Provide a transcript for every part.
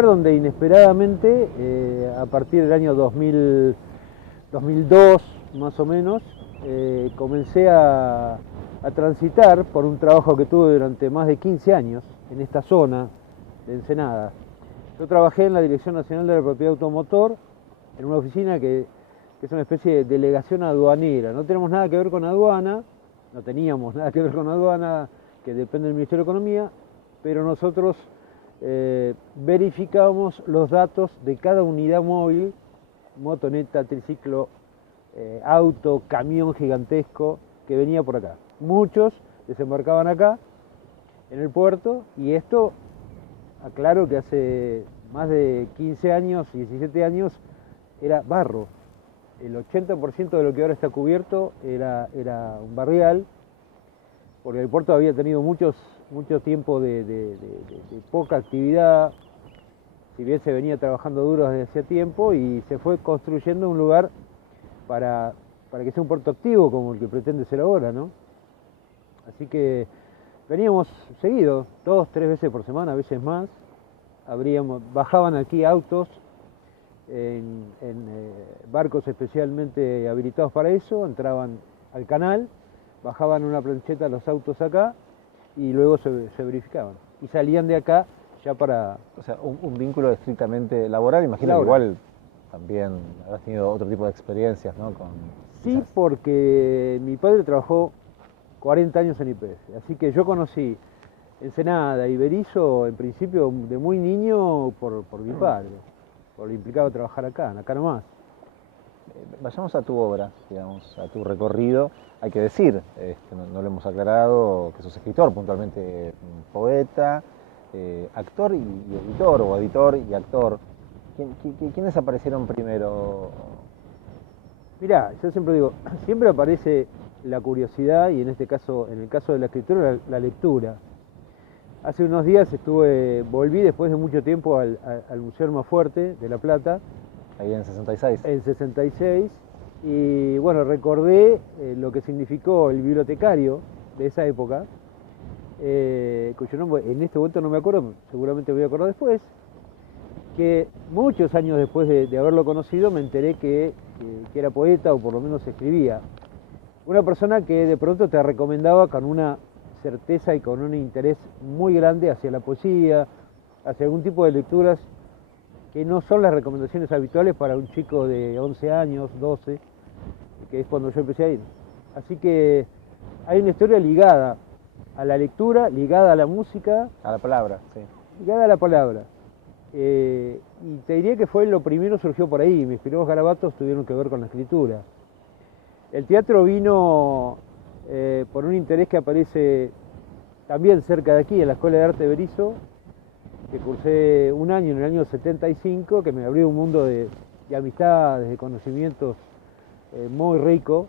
lugar donde inesperadamente, a partir del año 2002 más o menos, comencé a transitar por un trabajo que tuve durante más de 15 años en esta zona de Ensenada. Yo trabajé en la Dirección Nacional de la Propiedad Automotor, en una oficina que es una especie de delegación aduanera. No tenemos nada que ver con aduana, no teníamos nada que ver con aduana, que depende del Ministerio de Economía, pero nosotros verificábamos los datos de cada unidad móvil, motoneta, triciclo, auto, camión gigantesco que venía por acá. Muchos desembarcaban acá, en el puerto, y esto, aclaro que hace más de 15 años, 17 años, era barro. El 80% de lo que ahora está cubierto era un barrial, porque el puerto había tenido mucho tiempo de poca actividad, si bien se venía trabajando duro desde hacía tiempo, y se fue construyendo un lugar para que sea un puerto activo como el que pretende ser ahora, ¿no? Así que veníamos seguido, 2, 3 veces por semana, a veces más. Bajaban aquí autos en barcos especialmente habilitados para eso, entraban al canal, bajaban una plancheta los autos acá y luego se verificaban. Y salían de acá ya para... O sea, un vínculo estrictamente laboral, imagino que igual también habrás tenido otro tipo de experiencias, ¿no? Sí, porque mi padre trabajó 40 años en IPF, así que yo conocí Ensenada y Berisso en principio de muy niño por mi padre, por lo implicado trabajar acá nomás. Vayamos a tu obra, digamos, a tu recorrido. Hay que decir, no lo hemos aclarado, que sos escritor, puntualmente poeta, actor y editor, o editor y actor. ¿Quiénes aparecieron primero? Mirá, yo siempre digo, siempre aparece la curiosidad y en este caso, en el caso de la escritura, la lectura. Hace unos días volví después de mucho tiempo al Museo Almafuerte de La Plata. Ahí en 66. En 66, y bueno, recordé lo que significó el bibliotecario de esa época, cuyo nombre en este momento no me acuerdo, seguramente me voy a acordar después, que muchos años después de haberlo conocido me enteré que era poeta, o por lo menos escribía. Una persona que de pronto te recomendaba con una certeza y con un interés muy grande hacia la poesía, hacia algún tipo de lecturas que no son las recomendaciones habituales para un chico de 11 años, 12, que es cuando yo empecé a ir. Así que hay una historia ligada a la lectura, ligada a la música. A la palabra, sí. Ligada a la palabra. Y te diría que fue lo primero, surgió por ahí. Mis primeros garabatos tuvieron que ver con la escritura. El teatro vino por un interés que aparece también cerca de aquí, en la Escuela de Arte de Berisso, que cursé un año en el año 75, que me abrió un mundo de amistades, de conocimientos muy rico,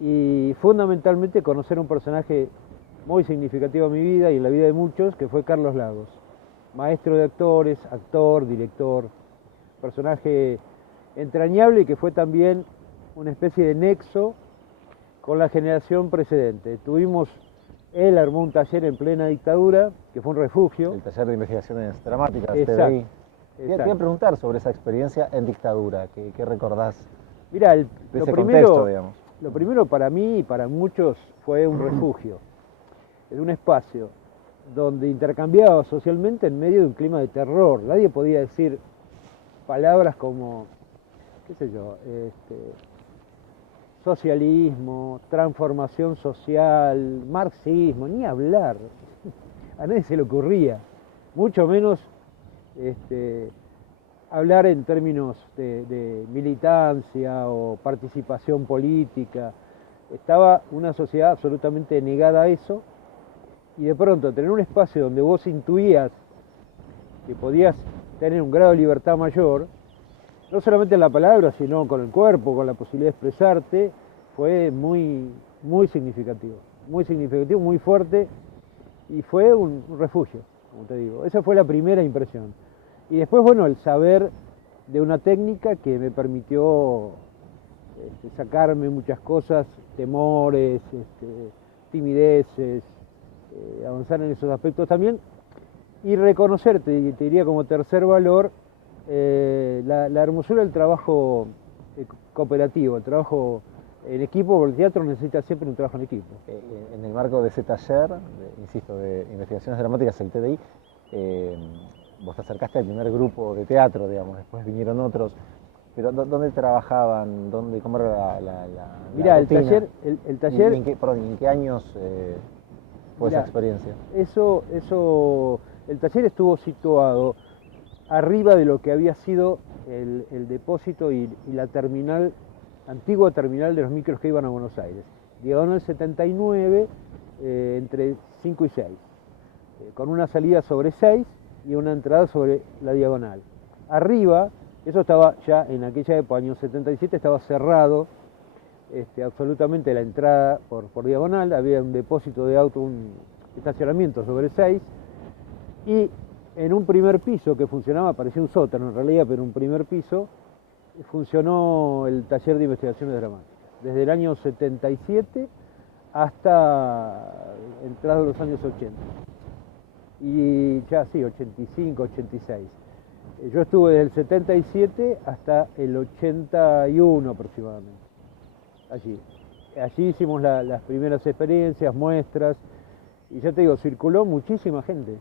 y fundamentalmente conocer un personaje muy significativo en mi vida y en la vida de muchos, que fue Carlos Lagos, maestro de actores, actor, director, personaje entrañable y que fue también una especie de nexo con la generación precedente. Él armó un taller en plena dictadura, que fue un refugio. El taller de investigaciones dramáticas, exacto, TDI. Te iba a preguntar sobre esa experiencia en dictadura, ¿qué recordás? Mirá, de ese contexto, digamos? Lo primero para mí y para muchos fue un refugio, es un espacio donde intercambiaba socialmente en medio de un clima de terror. Nadie podía decir palabras como, qué sé yo, socialismo, transformación social, marxismo, ni hablar. A nadie se le ocurría, mucho menos hablar en términos de militancia o participación política. Estaba una sociedad absolutamente negada a eso, y de pronto tener un espacio donde vos intuías que podías tener un grado de libertad mayor, no solamente en la palabra, sino con el cuerpo, con la posibilidad de expresarte, fue muy significativo, muy fuerte, y fue un refugio, como te digo. Esa fue la primera impresión. Y después, bueno, el saber de una técnica que me permitió sacarme muchas cosas, temores, timideces, avanzar en esos aspectos también. Y reconocerte, te diría como tercer valor, la hermosura del trabajo cooperativo, el trabajo en equipo, porque el teatro necesita siempre un trabajo en equipo. En el marco de ese taller, insisto, de investigaciones dramáticas, el TDI, vos te acercaste al primer grupo de teatro, digamos, después vinieron otros. Pero ¿dónde trabajaban? ¿Cómo era la Mirá, el rutina? taller... ¿Y en qué años fue esa experiencia? El taller estuvo situado arriba de lo que había sido el depósito y la terminal, antigua terminal de los micros que iban a Buenos Aires. Diagonal 79, entre 5 y 6, con una salida sobre 6 y una entrada sobre la diagonal. Arriba, eso estaba ya en aquella época, año 77, estaba cerrado absolutamente la entrada por diagonal, había un depósito de auto, un estacionamiento sobre 6, y en un primer piso que funcionaba, parecía un sótano en realidad, pero un primer piso, funcionó el taller de investigaciones dramáticas, desde el año 77 hasta entrados los años 80, y ya sí, 85, 86. Yo estuve desde el 77 hasta el 81 aproximadamente, allí. Allí hicimos las primeras experiencias, muestras, y ya te digo, circuló muchísima gente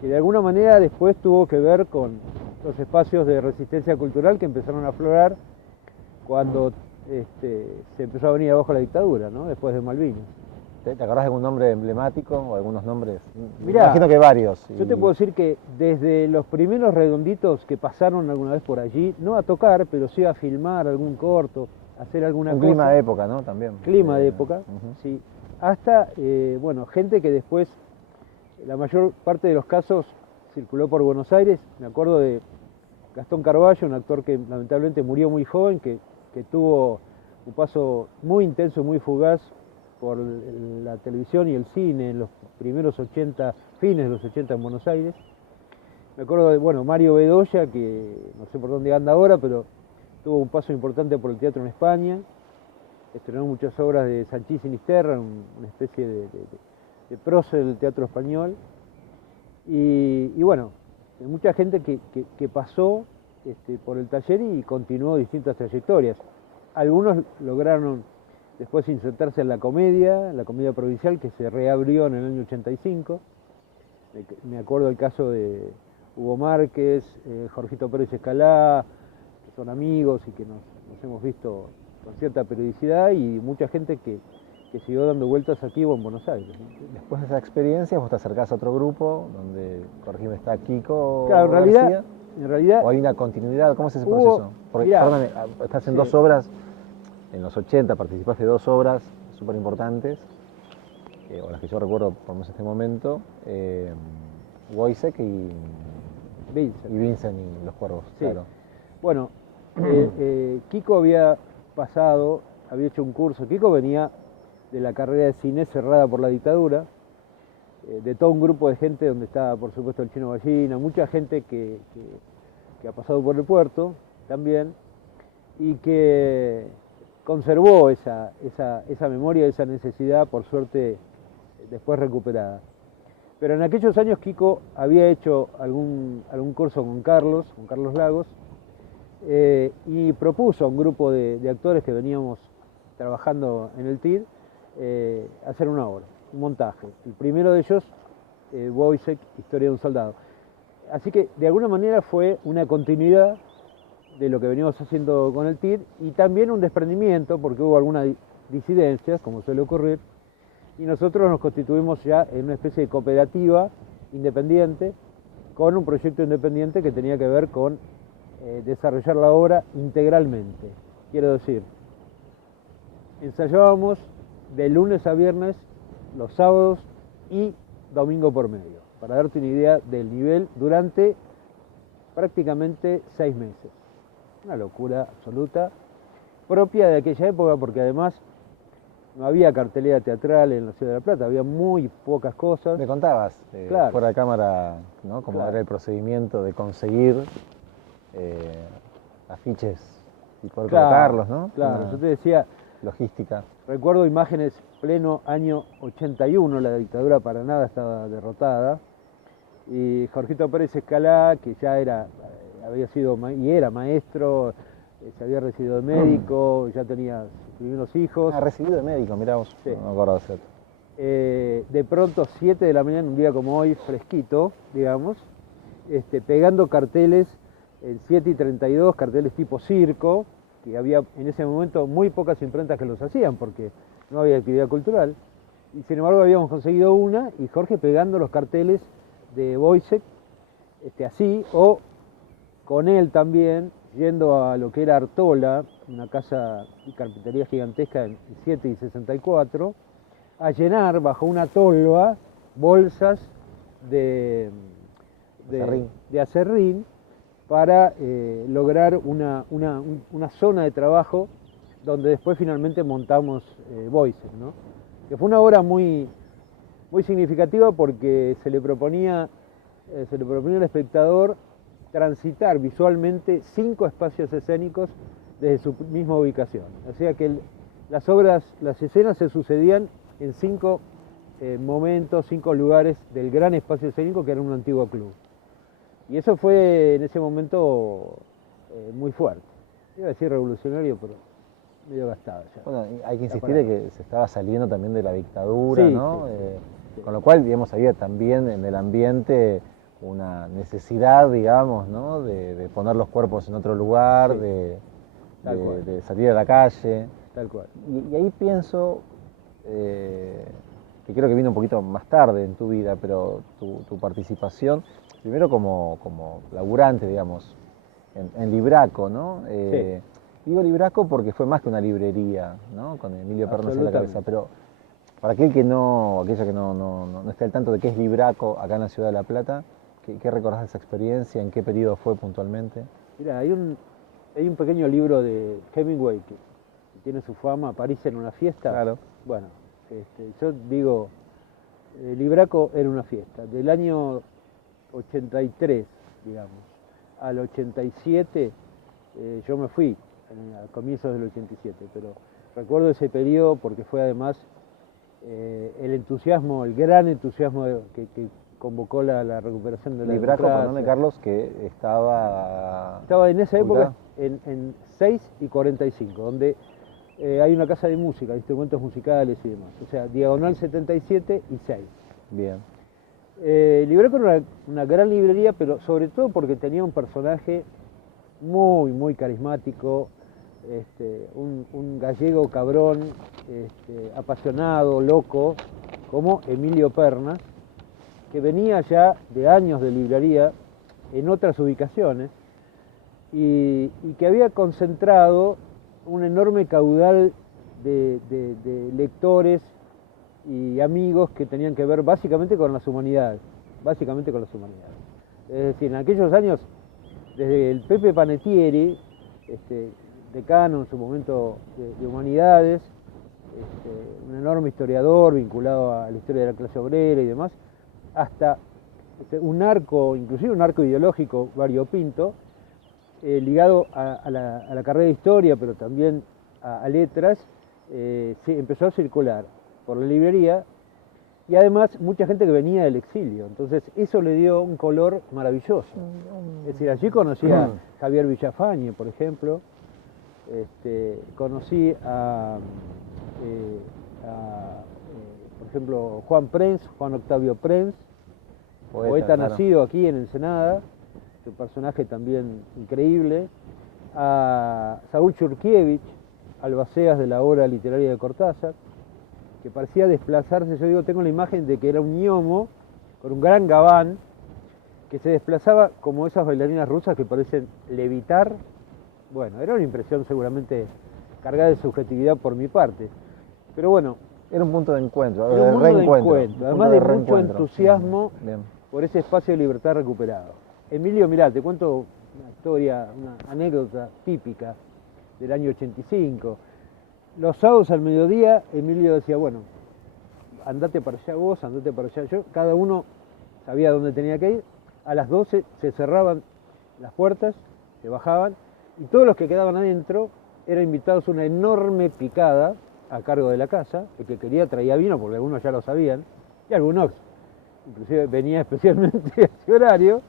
que de alguna manera después tuvo que ver con los espacios de resistencia cultural que empezaron a aflorar cuando se empezó a venir abajo la dictadura, ¿no? Después de Malvinas. ¿Te acordás de algún nombre emblemático o algunos nombres? Mirá, imagino que varios. Yo te puedo decir que desde los primeros redonditos que pasaron alguna vez por allí, no a tocar, pero sí a filmar algún corto, hacer alguna cosa. Un clima de época, ¿no? También. Clima de época, sí. Hasta, bueno, gente que después, la mayor parte de los casos, circuló por Buenos Aires. Me acuerdo de Gastón Carballo, un actor que lamentablemente murió muy joven, que tuvo un paso muy intenso, muy fugaz por la televisión y el cine en los primeros 80, fines de los 80 en Buenos Aires. Me acuerdo de, bueno, Mario Bedoya, que no sé por dónde anda ahora, pero tuvo un paso importante por el teatro en España. Estrenó muchas obras de Sanchís Sinisterra, una especie de prócer del teatro español. Y bueno, mucha gente que pasó por el taller y continuó distintas trayectorias. Algunos lograron después insertarse en la comedia provincial, que se reabrió en el año 85. Me acuerdo el caso de Hugo Márquez, Jorgito Pérez Escalá, que son amigos y que nos hemos visto con cierta periodicidad, y mucha gente que siguió dando vueltas aquí o en Buenos Aires, ¿no? Después de esa experiencia, vos te acercás a otro grupo, donde, corregime, está Kiko. Claro, en realidad... ¿O hay una continuidad? ¿Cómo es ese proceso? Porque, perdóname, estás en dos obras. En los 80 participaste de dos obras súper importantes, o las que yo recuerdo por lo menos en este momento, Wojciech y Vincent y Los Cuervos. Sí. Claro. Bueno, Kiko había hecho un curso. Kiko venía de la carrera de cine cerrada por la dictadura, de todo un grupo de gente donde estaba, por supuesto, el Chino Ballina, mucha gente que ha pasado por el puerto también, y que conservó esa memoria, esa necesidad, por suerte, después recuperada. Pero en aquellos años Kiko había hecho algún curso con Carlos Lagos, y propuso a un grupo de actores que veníamos trabajando en el TID hacer una obra, un montaje. El primero de ellos, Wojciech, Historia de un soldado. Así que de alguna manera fue una continuidad de lo que venimos haciendo con el TIR, y también un desprendimiento, porque hubo algunas disidencias, como suele ocurrir, y nosotros nos constituimos ya en una especie de cooperativa independiente, con un proyecto independiente que tenía que ver con desarrollar la obra integralmente. Quiero decir, ensayábamos de lunes a viernes, los sábados y domingo por medio, para darte una idea del nivel, durante prácticamente 6 meses. Una locura absoluta, propia de aquella época, porque además no había cartelera teatral en la Ciudad de La Plata, había muy pocas cosas. Me contabas, claro, fuera de cámara, ¿no? Cómo era el procedimiento de conseguir afiches y poder colocarlos, ¿no? Claro, yo te decía, logística. Recuerdo imágenes pleno año 81, la dictadura para nada estaba derrotada, y Jorgito Pérez Escalá, que ya había sido y era maestro, se había recibido de médico, ya tenía sus primeros hijos. Recibido de médico, mirá vos, sí. No me acuerdo de eso. De pronto, 7 de la mañana, un día como hoy, fresquito, digamos, pegando carteles en 7:32, carteles tipo circo, que había en ese momento muy pocas imprentas que los hacían porque no había actividad cultural, y sin embargo habíamos conseguido una, y Jorge pegando los carteles de Boisek, así, o con él también, yendo a lo que era Artola, una casa y carpintería gigantesca en 7 y 64, a llenar bajo una tolva bolsas de acerrín para lograr una zona de trabajo donde después finalmente montamos Boisek, ¿no? Que fue una obra muy significativa porque se le proponía al espectador transitar visualmente 5 espacios escénicos desde su misma ubicación. O sea que las escenas se sucedían en 5 momentos, 5 lugares del gran espacio escénico que era un antiguo club. Y eso fue en ese momento muy fuerte. Iba a decir revolucionario, pero medio gastado ya. Bueno, hay que insistir en que se estaba saliendo también de la dictadura, sí, ¿no? Sí. Con lo cual, digamos, había también en el ambiente una necesidad, digamos, ¿no? De poner los cuerpos en otro lugar, Sí. de salir a la calle. Tal cual. Y ahí pienso, que creo que vino un poquito más tarde en tu vida, pero tu participación, primero como laburante, digamos, en Libraco, ¿no? Sí. Digo Libraco porque fue más que una librería, ¿no? Con Emilio Pernas en la cabeza, Absolutamente. pero para aquella que no esté al tanto de qué es Libraco acá en la ciudad de La Plata, ¿qué recordás de esa experiencia? ¿En qué periodo fue puntualmente? Mira, hay un pequeño libro de Hemingway que tiene su fama, París en una fiesta. Claro. Bueno, yo digo, Libraco era una fiesta. Del año 83, digamos, al 87, yo me fui a comienzos del 87, pero recuerdo ese periodo porque fue además el gran entusiasmo que convocó la recuperación de la Libraco, democracia. perdóname Carlos, que estaba En esa época en 6 y 45, donde hay una casa de música, instrumentos musicales y demás. O sea, diagonal 77 y 6. Bien. Libraco era una gran librería, pero sobre todo porque tenía un personaje muy carismático, un gallego cabrón, apasionado, loco, como Emilio Pernas, que venía ya de años de librería en otras ubicaciones y que había concentrado un enorme caudal de lectores y amigos que tenían que ver básicamente con las humanidades. Es decir, en aquellos años, desde el Pepe Panettiere, decano en su momento de humanidades, un enorme historiador vinculado a la historia de la clase obrera y demás, hasta un arco, inclusive un arco ideológico variopinto, ligado a la carrera de historia, pero también a letras, empezó a circular por la librería, y además mucha gente que venía del exilio, entonces eso le dio un color maravilloso. Es decir, allí conocí a Javier Villafañe, por ejemplo, conocí por ejemplo, Juan Octavio Prens, poeta claro. nacido aquí en Ensenada, un personaje también increíble, a Saúl Churkiewicz, albaceas de la obra literaria de Cortázar, que parecía desplazarse. Yo digo, tengo la imagen de que era un gnomo con un gran gabán que se desplazaba como esas bailarinas rusas que parecen levitar. Bueno, era una impresión seguramente cargada de subjetividad por mi parte, pero bueno, era un punto de encuentro, era un mundo de encuentro, además de mucho reencuentro. entusiasmo Bien. por ese espacio de libertad recuperado. Emilio, mirá, te cuento una historia, una anécdota típica del año 85. Los sábados al mediodía, Emilio decía, bueno, andate para allá vos, andate para allá yo, cada uno sabía dónde tenía que ir. A las 12 se cerraban las puertas, se bajaban, y todos los que quedaban adentro eran invitados a una enorme picada a cargo de la casa. El que quería traía vino, porque algunos ya lo sabían, y algunos inclusive venía especialmente a ese horario.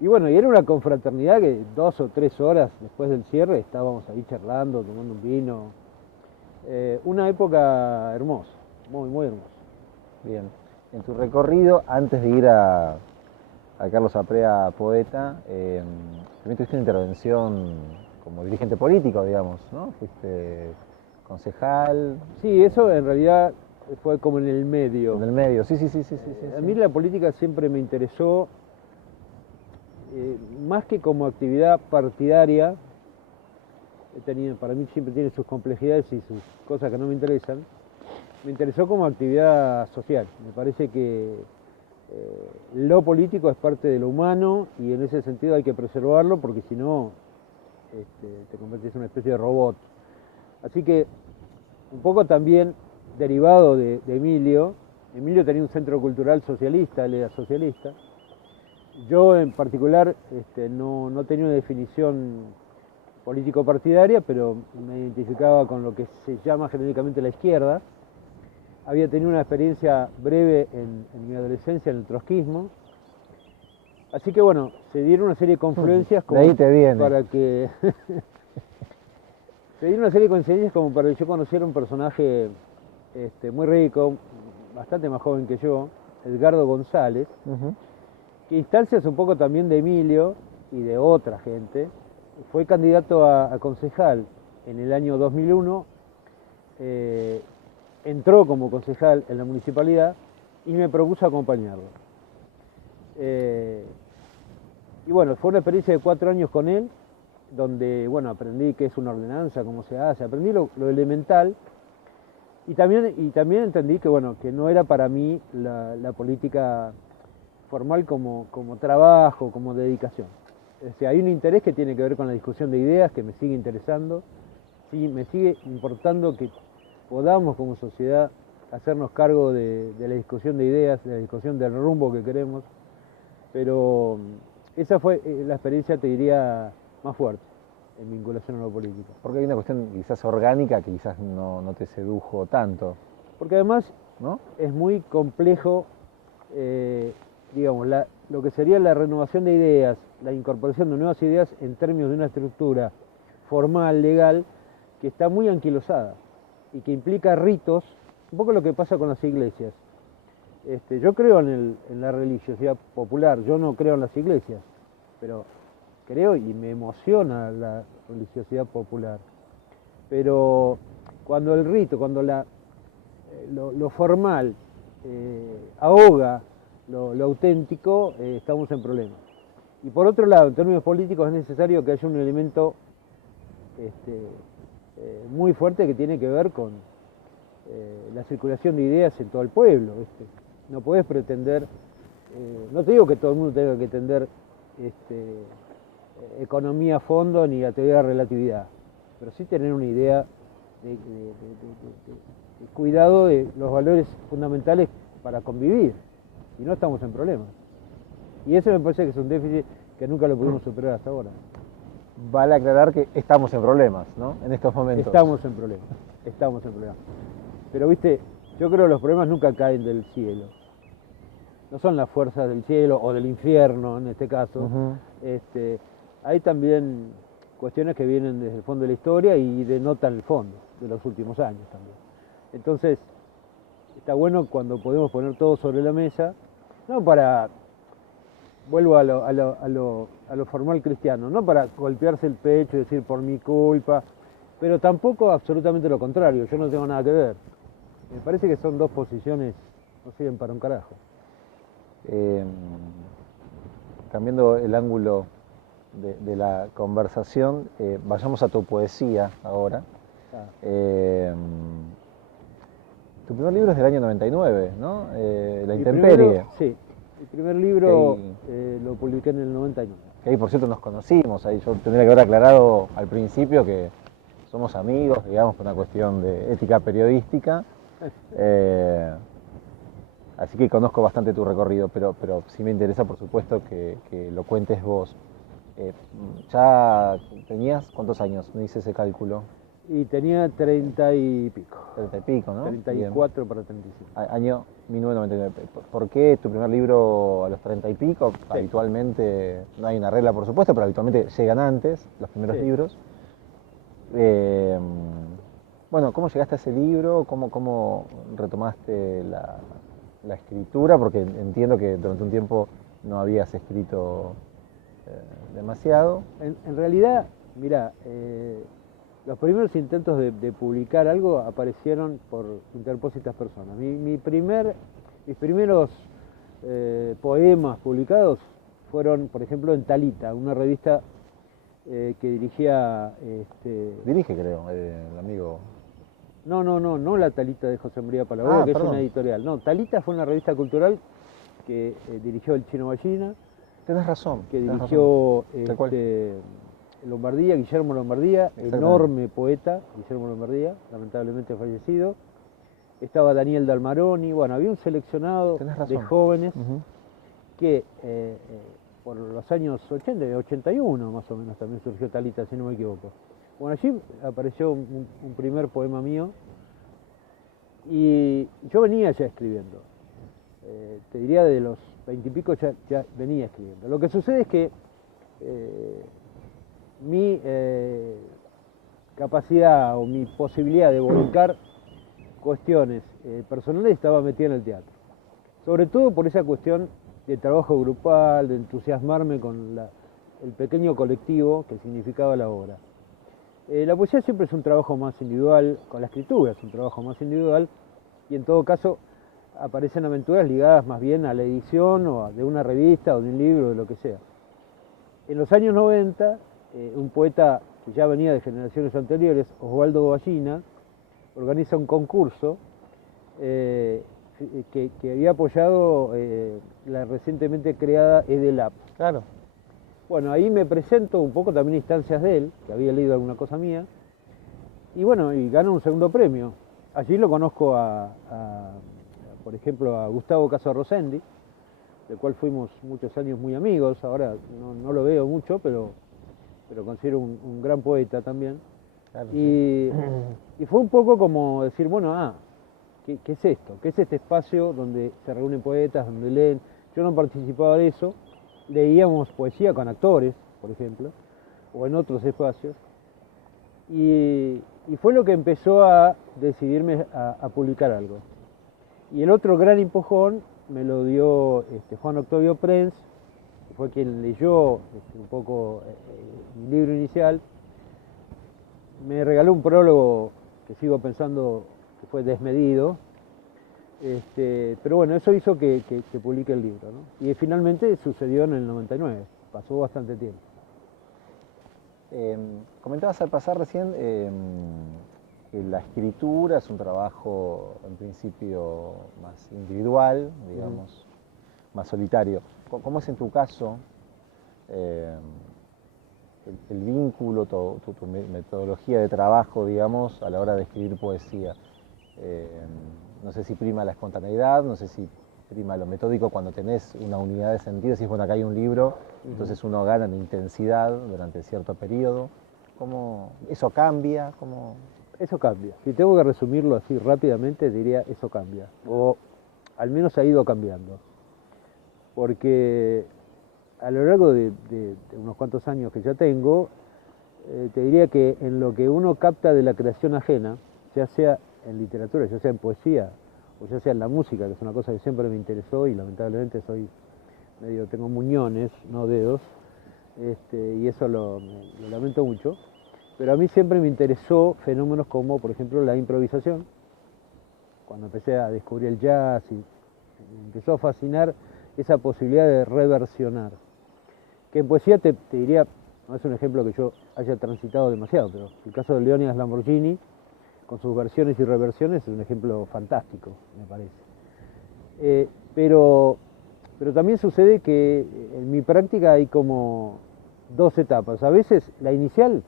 Y bueno, y era una confraternidad que 2 o 3 horas después del cierre estábamos ahí charlando, tomando un vino. Una época hermosa, muy, muy hermosa. Bien. En tu recorrido, antes de ir a Carlos Aprea Poeta, también tuviste una intervención como dirigente político, digamos, ¿no? Fuiste concejal. Sí, eso en realidad fue como en el medio. En el medio, sí. A mí la política siempre me interesó, más que como actividad partidaria. Para mí siempre tiene sus complejidades y sus cosas que no me interesan. Me interesó como actividad social. Me parece que lo político es parte de lo humano y en ese sentido hay que preservarlo, porque si no te convertís en una especie de robot. Así que un poco también derivado de Emilio tenía un centro cultural socialista, él era socialista. Yo en particular no tenía una definición político-partidaria, pero me identificaba con lo que se llama genéricamente la izquierda. Había tenido una experiencia breve en mi adolescencia en el trotskismo. Así que bueno, se dieron una serie de confluencias como de ahí te viene. para que se dieron una serie de coincidencias como para que yo conociera un personaje muy rico, bastante más joven que yo, Edgardo González, que instancias un poco también de Emilio y de otra gente. Fue candidato a concejal en el año 2001, entró como concejal en la municipalidad y me propuso acompañarlo. Y bueno, fue una experiencia de 4 años con él, donde bueno, aprendí qué es una ordenanza, cómo se hace, aprendí lo elemental, y también entendí que bueno, que no era para mí la política formal como trabajo, como dedicación. O sea, hay un interés que tiene que ver con la discusión de ideas, que me sigue interesando. Sí, me sigue importando que podamos como sociedad hacernos cargo de la discusión de ideas, de la discusión del rumbo que queremos. Pero esa fue la experiencia, te diría, más fuerte en vinculación a lo político. Porque hay una cuestión quizás orgánica que quizás no te sedujo tanto. Porque además, ¿no? Es muy complejo, digamos, lo que sería la renovación de ideas, la incorporación de nuevas ideas en términos de una estructura formal, legal, que está muy anquilosada y que implica ritos, un poco lo que pasa con las iglesias. Yo creo en la religiosidad popular, yo no creo en las iglesias, pero creo y me emociona la religiosidad popular. Pero cuando el rito, cuando lo formal ahoga lo auténtico, estamos en problemas. Y por otro lado, en términos políticos es necesario que haya un elemento muy fuerte que tiene que ver con la circulación de ideas en todo el pueblo. No podés pretender, no te digo que todo el mundo tenga que entender economía a fondo ni la teoría de la relatividad, pero sí tener una idea de cuidado de los valores fundamentales para convivir, y no estamos en problemas. Y eso me parece que es un déficit que nunca lo pudimos superar hasta ahora. Vale aclarar que estamos en problemas, ¿no? En estos momentos. Estamos en problemas. Pero viste, yo creo que los problemas nunca caen del cielo. No son las fuerzas del cielo o del infierno en este caso. Hay también cuestiones que vienen desde el fondo de la historia y denotan el fondo de los últimos años también. Entonces, está bueno cuando podemos poner todo sobre la mesa, no para, vuelvo a lo formal cristiano, no para golpearse el pecho y decir por mi culpa, pero tampoco absolutamente lo contrario, yo no tengo nada que ver. Me parece que son dos posiciones, no sirven para un carajo. Cambiando el ángulo de la conversación, vayamos a tu poesía ahora. Tu primer libro es del año 99, ¿no? La Intemperie. Sí, el primer libro lo publiqué en el 99. Que ahí, por cierto, nos conocimos. Ahí yo tendría que haber aclarado al principio que somos amigos, digamos, por una cuestión de ética periodística. Así que conozco bastante tu recorrido, pero sí me interesa, por supuesto, que lo cuentes vos. ¿Ya tenías cuántos años? Me hice ese cálculo. Y tenía 30 y pico. 30 y pico, ¿no? 34 para 35. Año 1999. ¿Por qué tu primer libro a los 30 y pico? Sí. Habitualmente, no hay una regla por supuesto, pero habitualmente llegan antes los primeros Sí. libros. Bueno, ¿cómo llegaste a ese libro? ¿Cómo retomaste la escritura? Porque entiendo que durante un tiempo no habías escrito demasiado. En realidad, mira, los primeros intentos de publicar algo aparecieron por interpósitas personas. Mis primeros poemas publicados fueron, por ejemplo, en Talita, una revista que dirigía... Dirige, creo, el amigo. No la Talita de José María Palabó, que perdón. es una editorial. No, Talita fue una revista cultural que dirigió el Chino Ballina, Tenés razón. que tenés dirigió razón. Lombardía, Guillermo Lombardía, enorme poeta, Guillermo Lombardía, lamentablemente fallecido. Estaba Daniel Dalmaroni, bueno, había un seleccionado de jóvenes que por los años 80, 81 más o menos también surgió Talita, si no me equivoco. Bueno, allí apareció un primer poema mío y yo venía ya escribiendo. Te diría de los 20 y pico ya venía escribiendo. Lo que sucede es que mi capacidad o mi posibilidad de volcar cuestiones personales estaba metida en el teatro. Sobre todo por esa cuestión de trabajo grupal, de entusiasmarme con el pequeño colectivo que significaba la obra. La poesía siempre es un trabajo más individual, con la escritura es un trabajo más individual, y en todo caso aparecen aventuras ligadas más bien a la edición o de una revista o de un libro, de lo que sea. En los años 90, un poeta que ya venía de generaciones anteriores, Osvaldo Ballina, organiza un concurso que había apoyado la recientemente creada EDELAP. Claro. Bueno, ahí me presento un poco también instancias de él, que había leído alguna cosa mía, y bueno, y gano un segundo premio. Allí lo conozco por ejemplo, a Gustavo Caso Rosendi, del cual fuimos muchos años muy amigos, ahora no lo veo mucho, pero considero un gran poeta también. Claro, y fue un poco como decir, bueno, ¿qué es esto? ¿Qué es este espacio donde se reúnen poetas, donde leen? Yo no participaba de eso, leíamos poesía con actores, por ejemplo, o en otros espacios, y fue lo que empezó a decidirme a publicar algo. Y el otro gran empujón me lo dio Juan Octavio Prenz, que fue quien leyó un poco mi libro inicial. Me regaló un prólogo que sigo pensando que fue desmedido, pero bueno, eso hizo que publique el libro, ¿no? Y finalmente sucedió en el 99, pasó bastante tiempo. Comentabas al pasar recién que la escritura es un trabajo en principio más individual, digamos, más solitario. ¿Cómo es en tu caso el vínculo, tu metodología de trabajo, digamos, a la hora de escribir poesía? No sé si prima la espontaneidad, no sé si prima lo metódico cuando tenés una unidad de sentido, decís, bueno, acá hay un libro, entonces uno gana en intensidad durante cierto periodo. ¿Cómo eso cambia? Eso cambia. Si tengo que resumirlo así rápidamente, diría eso cambia. O al menos ha ido cambiando. Porque a lo largo de unos cuantos años que ya tengo, te diría que en lo que uno capta de la creación ajena, ya sea en literatura, ya sea en poesía, o ya sea en la música, que es una cosa que siempre me interesó y lamentablemente tengo muñones, no dedos, y eso lo lamento mucho, pero a mí siempre me interesó fenómenos como, por ejemplo, la improvisación. Cuando empecé a descubrir el jazz y me empezó a fascinar esa posibilidad de reversionar, que en poesía te diría, no es un ejemplo que yo haya transitado demasiado, pero el caso de Leónidas Lamborghini, con sus versiones y reversiones, es un ejemplo fantástico, me parece. Pero también sucede que en mi práctica hay como dos etapas. A veces la inicial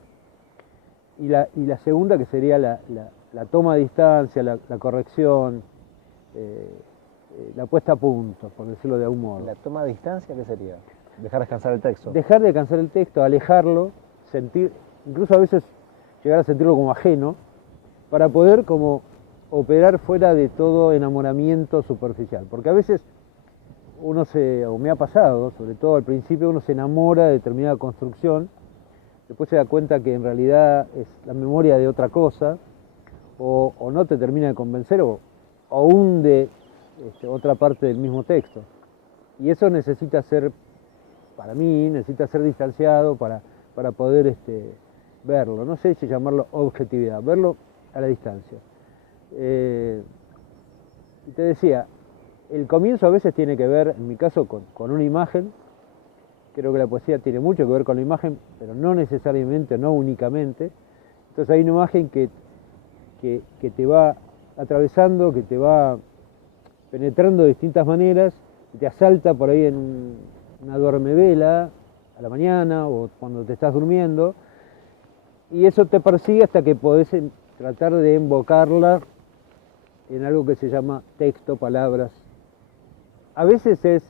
y la segunda, que sería la toma de distancia, la corrección, la puesta a punto, por decirlo de algún modo. ¿La toma de distancia qué sería? Dejar descansar el texto. Dejar de cansar el texto, alejarlo, sentir, incluso a veces llegar a sentirlo como ajeno, para poder como operar fuera de todo enamoramiento superficial. Porque a veces o me ha pasado, sobre todo al principio, uno se enamora de determinada construcción, después se da cuenta que en realidad es la memoria de otra cosa, o no te termina de convencer, o hunde otra parte del mismo texto. Y eso necesita ser, para mí, necesita ser distanciado para poder verlo. No sé si llamarlo objetividad, verlo a la distancia. Y te decía, el comienzo a veces tiene que ver, en mi caso, con una imagen. Creo que la poesía tiene mucho que ver con la imagen, pero no necesariamente, no únicamente. Entonces hay una imagen que te va atravesando, que te va penetrando de distintas maneras, y te asalta por ahí en una duermevela a la mañana o cuando te estás durmiendo, y eso te persigue hasta que podés tratar de invocarla en algo que se llama texto, palabras. A veces es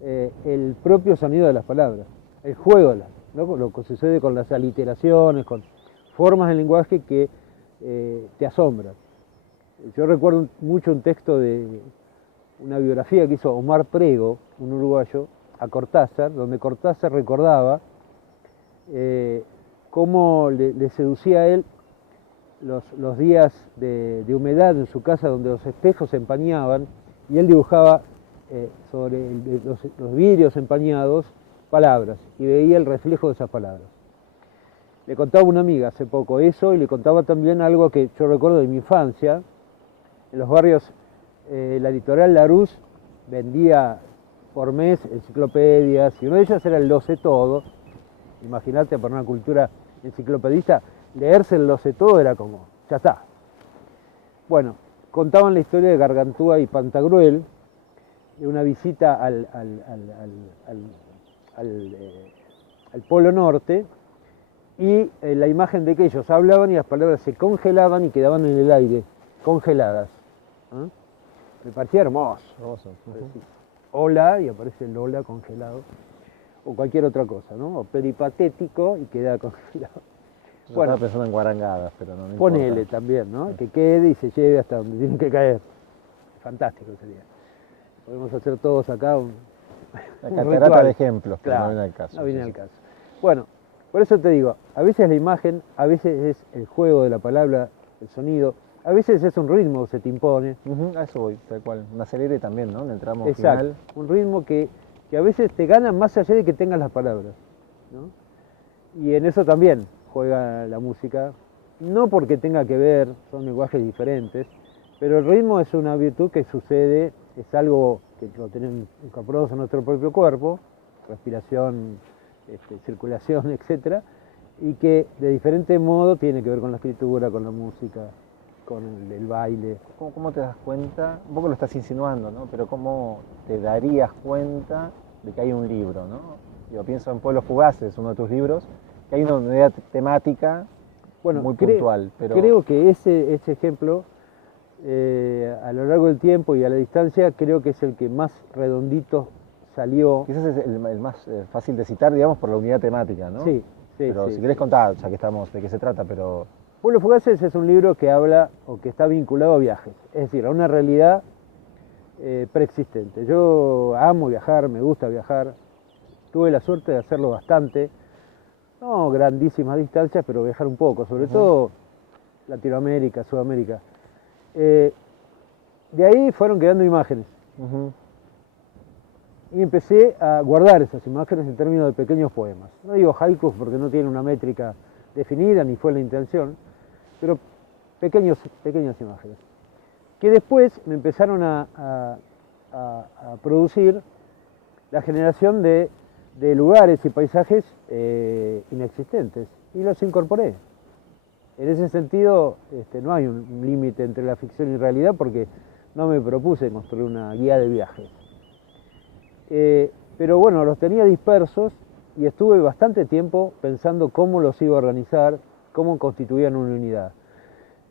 el propio sonido de las palabras, el juego, ¿no? Lo que sucede con las aliteraciones, con formas del lenguaje que te asombran. Yo recuerdo mucho un texto de una biografía que hizo Omar Prego, un uruguayo, a Cortázar, donde Cortázar recordaba cómo le seducía a él los días de humedad en su casa, donde los espejos se empañaban, y él dibujaba sobre los vidrios empañados palabras, y veía el reflejo de esas palabras. Le contaba una amiga hace poco eso, y le contaba también algo que yo recuerdo de mi infancia. En los barrios, la editorial Larousse vendía por mes enciclopedias, y una de ellas era el Lo sé todo. Imagínate, para una cultura enciclopedista, leerse el Lo sé todo era como, ya está. Bueno, contaban la historia de Gargantúa y Pantagruel, de una visita al Polo Norte, y la imagen de que ellos hablaban y las palabras se congelaban y quedaban en el aire, congeladas. ¿Eh? Me parecía hermoso. Hola, y aparece el hola congelado, o cualquier otra cosa, ¿no? O peripatético y queda congelado. Yo estaba pensando en guarangadas, pero no ponele importa. también, ¿no? Que quede y se lleve hasta donde tiene que caer. Fantástico sería. Podemos hacer todos acá La catarata de ejemplos, pero claro, no viene al caso. No viene al caso. Bueno, por eso te digo, a veces la imagen, a veces es el juego de la palabra, el sonido, a veces es un ritmo que se te impone. A eso voy, tal cual. Un acelere también, ¿no? En el tramo Exacto, final. un ritmo que a veces te gana más allá de que tengas las palabras, ¿no? Y en eso también juega la música, no porque tenga que ver, son lenguajes diferentes, pero el ritmo es una virtud que sucede, es algo que lo tenemos incorporados en nuestro propio cuerpo, respiración, circulación, etcétera, y que de diferente modo tiene que ver con la escritura, con la música, con el baile. ¿Cómo te das cuenta? Un poco lo estás insinuando, ¿no? Pero ¿cómo te darías cuenta de que hay un libro, ¿no? Yo pienso en Pueblos Fugaces, uno de tus libros, que hay una unidad temática muy puntual. Pero creo que ese ejemplo, a lo largo del tiempo y a la distancia, creo que es el que más redondito salió. Quizás es el más fácil de citar, digamos, por la unidad temática, ¿no? Sí. Pero si querés contar, ya que estamos, de qué se trata, pero... Pueblos Fugaces es un libro que habla o que está vinculado a viajes, es decir, a una realidad preexistente. Yo amo viajar, me gusta viajar, tuve la suerte de hacerlo bastante, no grandísimas distancias, pero viajar un poco, sobre todo Latinoamérica, Sudamérica. De ahí fueron quedando imágenes. Y empecé a guardar esas imágenes en términos de pequeños poemas. No digo haikus porque no tiene una métrica definida, ni fue la intención, pero pequeñas imágenes, que después me empezaron a producir la generación de lugares y paisajes inexistentes, y los incorporé. En ese sentido, no hay un límite entre la ficción y realidad, porque no me propuse construir una guía de viajes. Pero bueno, los tenía dispersos y estuve bastante tiempo pensando cómo los iba a organizar, cómo constituían una unidad.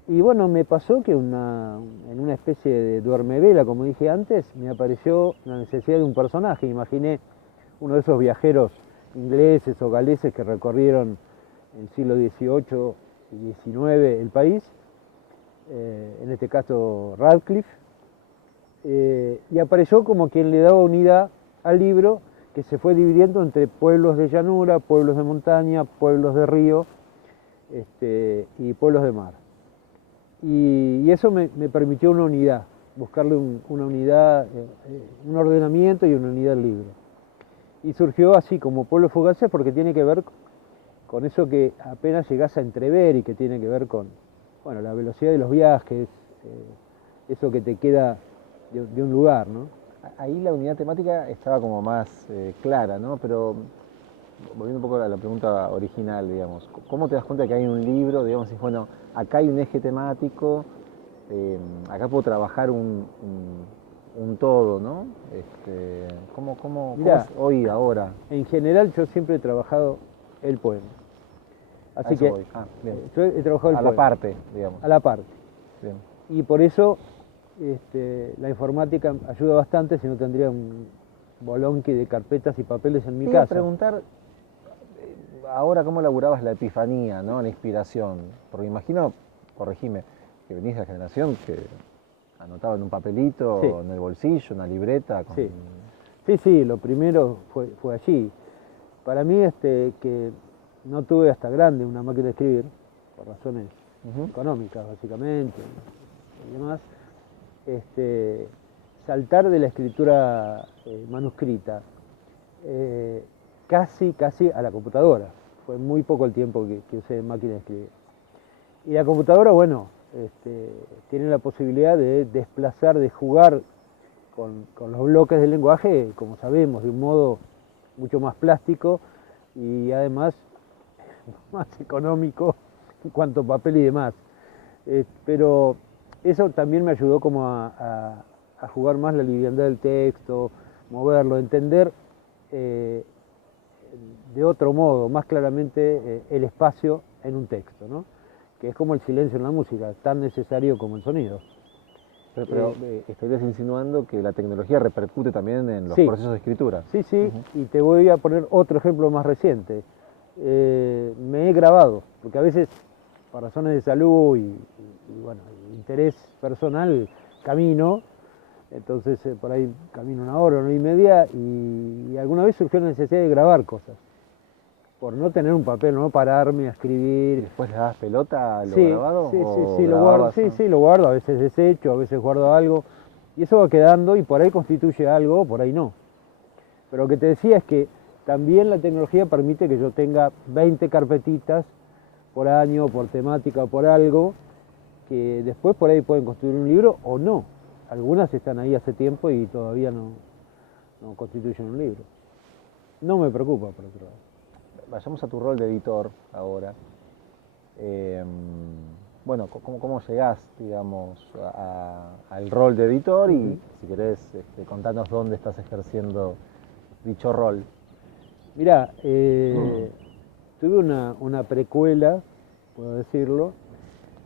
Y bueno, me pasó que en una especie de duermevela, como dije antes, me apareció la necesidad de un personaje. Imaginé uno de esos viajeros ingleses o galeses que recorrieron en el siglo XVIII y XIX el país, en este caso Radcliffe, y apareció como quien le daba unidad al libro, que se fue dividiendo entre pueblos de llanura, pueblos de montaña, pueblos de río y pueblos de mar. Y eso me permitió una unidad, buscarle una unidad, un ordenamiento y una unidad al libro. Y surgió así como Pueblos Fugaces porque tiene que ver con eso que apenas llegás a entrever y que tiene que ver con, bueno, la velocidad de los viajes, eso que te queda de un lugar, ¿no? Ahí la unidad temática estaba como más clara, ¿no? Pero volviendo un poco a la pregunta original, digamos, ¿cómo te das cuenta que hay un libro, digamos, y bueno, acá hay un eje temático, acá puedo trabajar un todo, ¿no? ¿Cómo Mirá, es hoy, ahora? En general yo siempre he trabajado el poema. Así que Voy. Bien. yo he trabajado el A poema. la parte, digamos. A la parte. Bien. Y por eso la informática ayuda bastante, si no tendría un bolonqui de carpetas y papeles en mi Te iba a casa. preguntar, ahora cómo laburabas la epifanía, ¿no? La inspiración. Porque imagino, corregime, que venís de la generación que anotaba en un papelito, Sí. en el bolsillo, una libreta. Con... Sí, lo primero fue allí. Para mí, que no tuve hasta grande una máquina de escribir, por razones económicas básicamente y demás, saltar de la escritura manuscrita casi a la computadora. Fue muy poco el tiempo que usé máquina de escribir. Y la computadora, bueno, tiene la posibilidad de desplazar, de jugar con los bloques del lenguaje, como sabemos, de un modo mucho más plástico y además más económico en cuanto a papel y demás. Pero eso también me ayudó como a jugar más la liviandad del texto, moverlo, entender de otro modo, más claramente el espacio en un texto, ¿no? Que es como el silencio en la música, tan necesario como el sonido. Pero estarías insinuando que la tecnología repercute también en los Sí. procesos de escritura. Sí, y te voy a poner otro ejemplo más reciente. Me he grabado, porque a veces, por razones de salud y bueno, interés personal, camino, entonces por ahí camino una hora y media, y alguna vez surgió la necesidad de grabar cosas, por no tener un papel, no pararme a ¿Y escribir. después le das pelota a lo Sí, grabado? sí, lo guardo, sí, lo guardo, a veces desecho, a veces guardo algo, y eso va quedando y por ahí constituye algo, por ahí no. Pero lo que te decía es que también la tecnología permite que yo tenga 20 carpetitas por año, por temática, por algo, que después por ahí pueden construir un libro o no. Algunas están ahí hace tiempo y todavía no constituyen un libro. No me preocupa, por otro lado. Vayamos a tu rol de editor ahora. Bueno, ¿cómo llegás, digamos, al rol de editor? Y si querés, contanos dónde estás ejerciendo dicho rol. Mirá, tuve una precuela, puedo decirlo,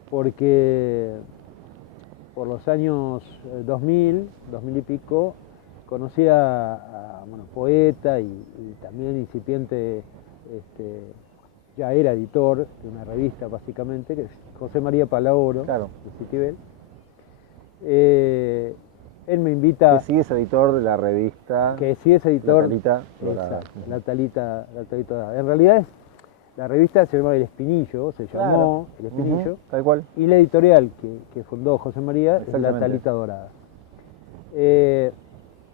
porque por los años 2000 y pico, conocí a poeta y también incipiente, ya era editor de una revista básicamente, que es José María Palaoro, Claro. de Citibel. Él me invita... Que sí es editor de la revista. Que sí es editor. La Talita Dorada. Exacto, la Talita Dorada. En realidad la revista se llama El Espinillo, se llamó El Espinillo. Tal cual. Y la editorial que fundó José María es La Talita Dorada.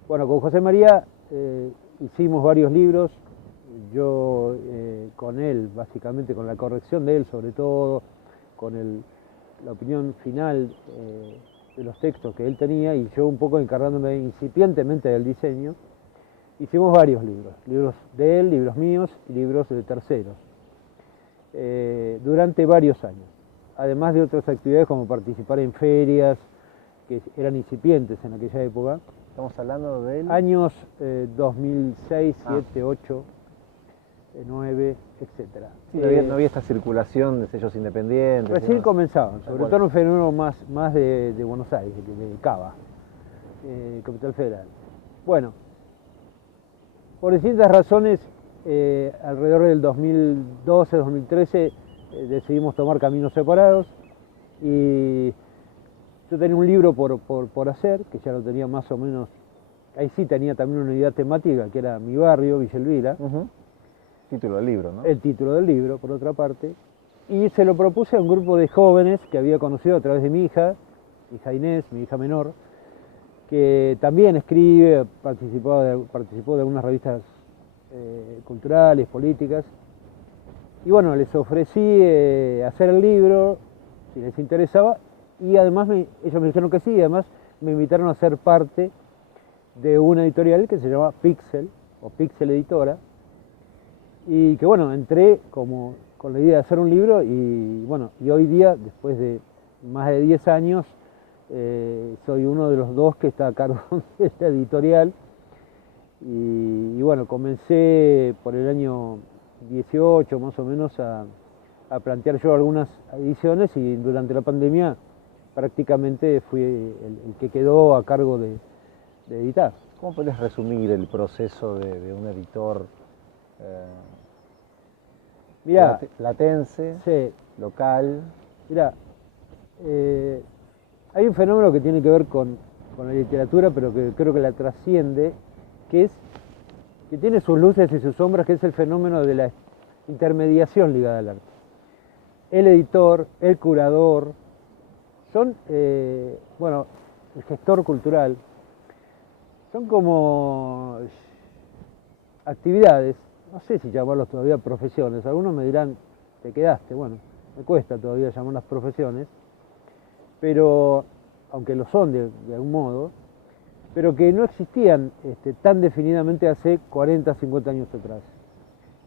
Bueno, con José María hicimos varios libros, yo con él, básicamente con la corrección de él sobre todo, con la opinión final de los textos que él tenía y yo un poco encargándome incipientemente del diseño. Hicimos varios libros de él, libros míos y libros de terceros, durante varios años, además de otras actividades como participar en ferias que eran incipientes en aquella época. Estamos hablando de años 2006, 7, 8, 9, etc. Sí, no había esta circulación de sellos independientes. Recién comenzaban, sobre todo en un fenómeno más de Buenos Aires, de Cava, Capital Federal. Bueno, Por distintas razones, alrededor del 2012, 2013, decidimos tomar caminos separados y yo tenía un libro por hacer, que ya lo tenía más o menos, ahí sí tenía también una unidad temática, que era Mi Barrio, Villa Elvira. Título del libro, ¿no? El título del libro, por otra parte. Y se lo propuse a un grupo de jóvenes que había conocido a través de mi hija Inés, mi hija menor, que también escribe, participó de algunas revistas culturales, políticas. Y bueno, les ofrecí hacer el libro, si les interesaba, y además ellos me dijeron que sí, y además me invitaron a ser parte de una editorial que se llama Pixel, o Pixel Editora, y que bueno, entré como con la idea de hacer un libro y bueno, y hoy día, después de más de 10 años, soy uno de los dos que está a cargo de esta editorial y bueno, comencé por el año 18 más o menos a plantear yo algunas ediciones y durante la pandemia prácticamente fui el que quedó a cargo de editar. ¿Cómo puedes resumir el proceso de un editor Mirá, platense, sí, local? mirá, hay un fenómeno que tiene que ver con la literatura, pero que creo que la trasciende, que tiene sus luces y sus sombras, que es el fenómeno de la intermediación ligada al arte. El editor, el curador, son, bueno, el gestor cultural, son como actividades, no sé si llamarlos todavía profesiones, algunos me dirán, te quedaste, bueno, me cuesta todavía llamarlas profesiones, pero, aunque lo son de algún modo, pero que no existían tan definidamente hace 40, 50 años atrás.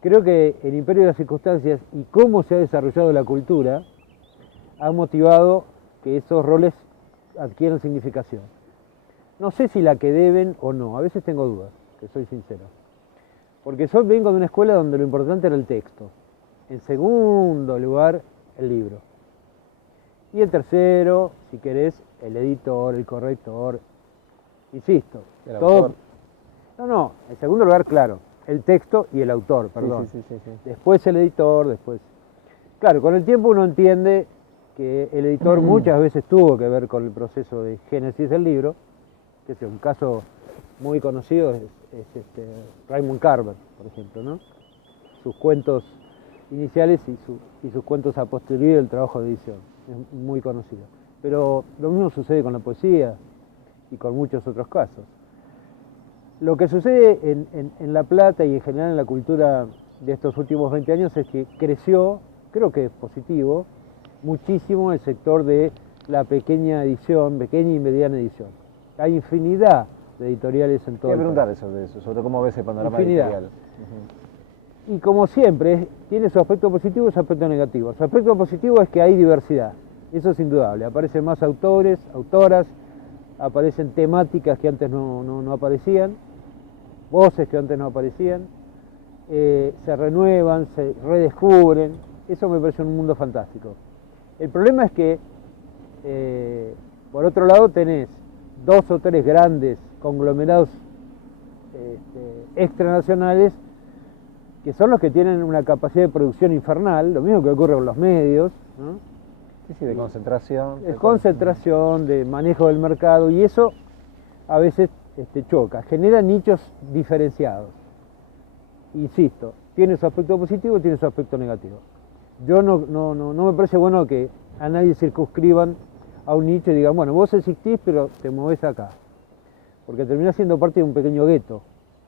Creo que el imperio de las circunstancias y cómo se ha desarrollado la cultura ha motivado que esos roles adquieran significación. No sé si la que deben o no, a veces tengo dudas, que soy sincero. Porque yo vengo de una escuela donde lo importante era el texto. En segundo lugar, el libro. Y en tercero, si querés, el editor, el corrector. Insisto, ¿El todo. autor? No, en segundo lugar, claro, el texto y el autor, perdón. Sí. Después el editor, después. Claro, con el tiempo uno entiende que el editor muchas veces tuvo que ver con el proceso de génesis del libro, que es un caso muy conocido, es Raymond Carver, por ejemplo, ¿no? Sus cuentos iniciales y sus cuentos a posteriori del trabajo de edición, es muy conocido. Pero lo mismo sucede con la poesía y con muchos otros casos. Lo que sucede en La Plata y en general en la cultura de estos últimos 20 años es que creció, creo que es positivo, muchísimo el sector de la pequeña edición, pequeña y mediana edición. Hay infinidad de editoriales en todo el país. Quiero preguntar sobre eso, sobre cómo ves el panorama Infinidad. editorial. Y como siempre, tiene su aspecto positivo y su aspecto negativo. Su aspecto positivo es que hay diversidad, eso es indudable. Aparecen más autores, autoras, aparecen temáticas que antes no aparecían, voces que antes no aparecían, se renuevan, se redescubren. Eso me parece un mundo fantástico. El problema es que, por otro lado, tenés 2 o 3 grandes conglomerados extranacionales que son los que tienen una capacidad de producción infernal, lo mismo que ocurre con los medios, ¿no? Sí, de concentración. De concentración, de manejo del mercado, y eso a veces choca, genera nichos diferenciados. Insisto, tiene su aspecto positivo y tiene su aspecto negativo. Yo no me parece bueno que a nadie circunscriban a un nicho y digan, bueno, vos existís pero te movés acá, porque terminás siendo parte de un pequeño gueto,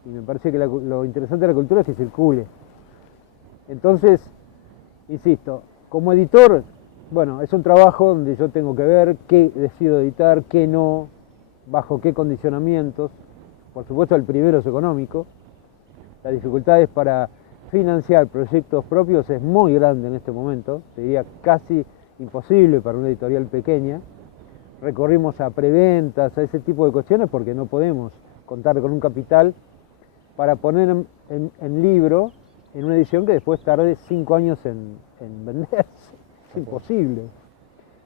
y me parece que lo interesante de la cultura es que circule. Entonces, insisto, como editor, bueno, es un trabajo donde yo tengo que ver qué decido editar, qué no, bajo qué condicionamientos. Por supuesto, el primero es económico. Las dificultades para financiar proyectos propios es muy grande en este momento, te diría casi imposible para una editorial pequeña. Recorrimos a preventas, a ese tipo de cuestiones, porque no podemos contar con un capital para poner en libro, en una edición que después tarde 5 años en venderse. Es imposible.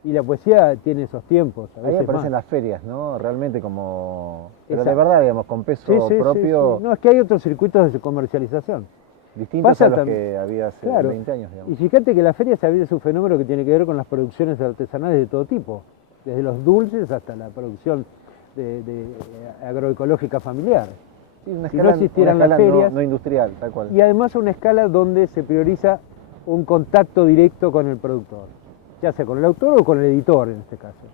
Y la poesía tiene esos tiempos. A Ahí veces aparecen más. las ferias, ¿no? Realmente como... Pero de Exacto. verdad, digamos, con peso Sí, sí, propio, sí. No, es que hay otros circuitos de comercialización. distintos Pasa a los también, que había hace claro. 20 años, Y digamos. fíjate que la feria también es un fenómeno que tiene que ver con las producciones artesanales de todo tipo, desde los dulces hasta la producción de agroecológica familiar. Sí, una Si no escala, existieran las ferias, no industrial, tal cual. y además una escala donde se prioriza un contacto directo con el productor, ya sea con el autor o con el editor en este caso.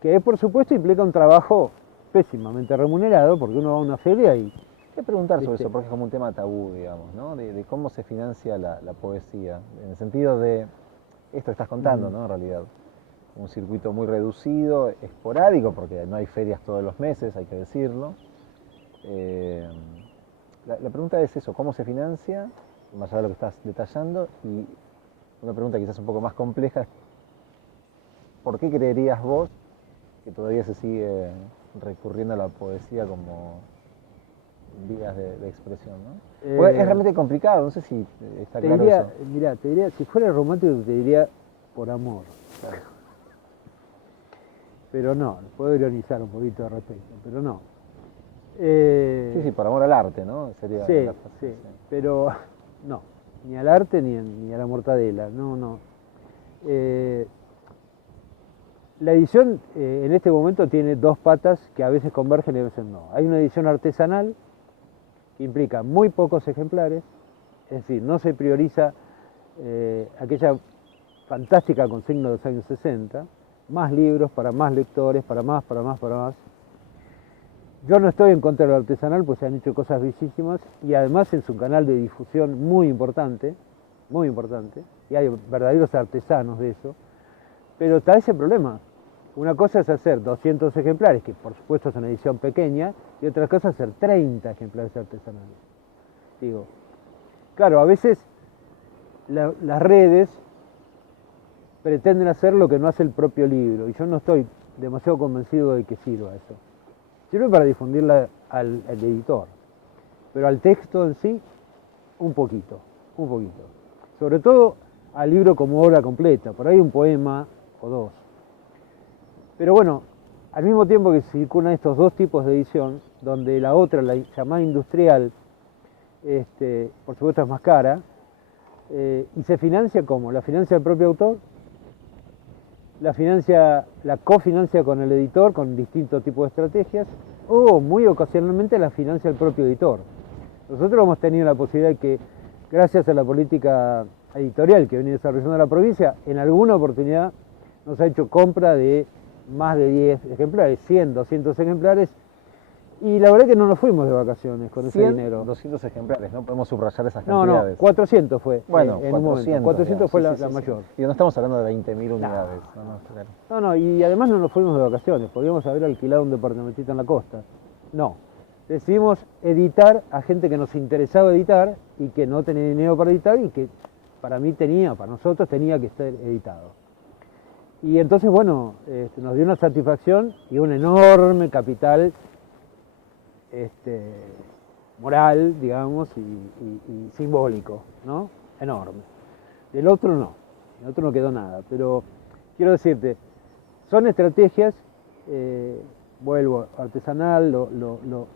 Que por supuesto implica un trabajo pésimamente remunerado, porque uno va a una feria y... Qué preguntar sobre ¿viste? eso, porque es como un tema tabú, digamos, ¿no? De cómo se financia la poesía, en el sentido de esto que estás contando, ¿no? En realidad, un circuito muy reducido, esporádico, porque no hay ferias todos los meses, hay que decirlo. Eh, la pregunta es eso, ¿cómo se financia? Más allá de lo que estás detallando, y una pregunta quizás un poco más compleja es, ¿por qué creerías vos que todavía se sigue recurriendo a la poesía como vías de expresión, ¿no? Porque es Eh, realmente complicado, no sé si está Te claro diría, eso. mira, te diría, si fuera romántico te diría por amor. ¿Sabes? Pero no, puedo ironizar un poquito al respecto, pero no. Sí, sí, Eh, por amor al arte, ¿no? Sería sí, la frase. sí, Sí. pero no, ni al arte ni a la mortadela, no, no. Eh, la edición en este momento tiene dos patas que a veces convergen y a veces no. Hay una edición artesanal que implica muy pocos ejemplares, es decir, no se prioriza aquella fantástica consigna de los años 60, más libros para más lectores, para más, para más, para más. Yo no estoy en contra de lo artesanal, pues se han hecho cosas bellísimas y además es un canal de difusión muy importante, y hay verdaderos artesanos de eso, pero está ese problema. Una cosa es hacer 200 ejemplares, que por supuesto es una edición pequeña, y otra cosa es hacer 30 ejemplares artesanales. Digo, claro, a veces las redes pretenden hacer lo que no hace el propio libro, y yo no estoy demasiado convencido de que sirva eso. Sirve para difundirla al editor, pero al texto en sí, un poquito, un poquito. Sobre todo al libro como obra completa, por ahí un poema o dos. Pero bueno, al mismo tiempo que circulan estos dos tipos de edición, donde la otra, la llamada industrial, por supuesto es más cara, y se financia ¿cómo? La financia el propio autor, la cofinancia con el editor con distintos tipos de estrategias, o muy ocasionalmente la financia el propio editor. Nosotros hemos tenido la posibilidad de que, gracias a la política editorial que viene desarrollando la provincia, en alguna oportunidad nos ha hecho compra de más de 10 ejemplares, 100, 200 ejemplares, y la verdad que no nos fuimos de vacaciones con ese 100, dinero. 200 ejemplares, ¿no? Podemos subrayar esas No, no, cantidades. 400 fue Bueno, en un momento. 400, 400 digamos. fue Sí, la sí, sí, mayor. sí. Y no estamos hablando de 20.000 unidades. No, no, claro. No, no, y además no nos fuimos de vacaciones, podríamos haber alquilado un departamentito en la costa. No, decidimos editar a gente que nos interesaba editar y que no tenía dinero para editar y que para nosotros tenía que estar editado. Y entonces, bueno, nos dio una satisfacción y un enorme capital moral, digamos, y simbólico, ¿no? Enorme. Del otro no, del otro no quedó nada, pero quiero decirte, son estrategias, vuelvo, artesanal, lo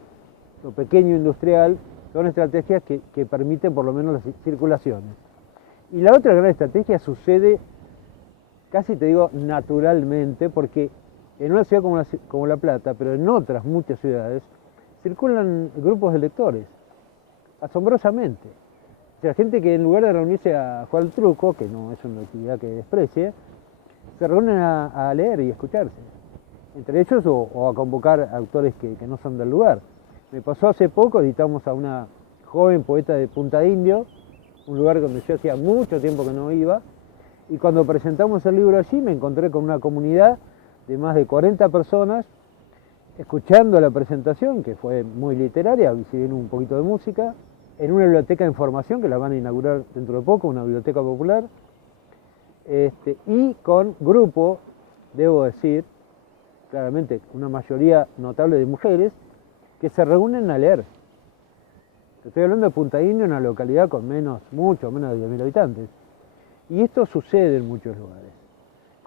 pequeño industrial, son estrategias que permiten por lo menos las circulaciones. Y la otra gran estrategia sucede, casi te digo, naturalmente, porque en una ciudad como La Plata, pero en otras muchas ciudades, circulan grupos de lectores, asombrosamente. O sea, gente que en lugar de reunirse a jugar al truco, que no es una actividad que desprecie, se reúnen a leer y escucharse. Entre ellos o a convocar autores que no son del lugar. Me pasó hace poco, editamos a una joven poeta de Punta de Indio, un lugar donde yo hacía mucho tiempo que no iba, y cuando presentamos el libro allí me encontré con una comunidad de más de 40 personas escuchando la presentación, que fue muy literaria, si bien un poquito de música, en una biblioteca de información que la van a inaugurar dentro de poco, una biblioteca popular, y con grupo, debo decir, claramente una mayoría notable de mujeres, que se reúnen a leer. Estoy hablando de Punta Indio, una localidad con mucho menos de 10.000 habitantes. Y esto sucede en muchos lugares.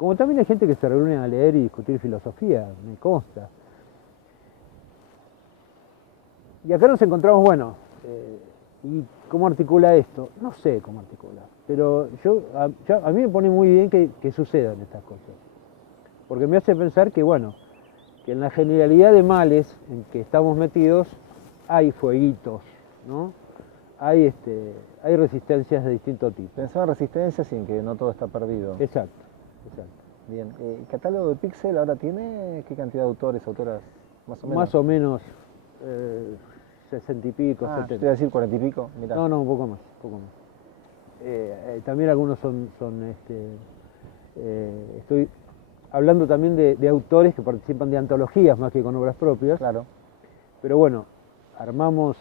como también hay gente que se reúne a leer y discutir filosofía, me consta. Y acá nos encontramos, bueno, ¿y cómo articula esto? No sé cómo articula, pero a mí me pone muy bien que sucedan estas cosas, porque me hace pensar que, bueno, que en la generalidad de males en que estamos metidos hay fueguitos, ¿no? Hay resistencias de distinto tipo. Pensaba en resistencias y en que no todo está perdido. Exacto, exacto. Bien, ¿el catálogo de Pixel ahora tiene qué cantidad de autores, autoras, más o menos? Más o menos 60 y pico, Yo 70. te iba a decir 40 y pico, mirá. No, un poco más, un poco más. También algunos estoy hablando también de autores que participan de antologías más que con obras propias. Claro. Pero bueno, armamos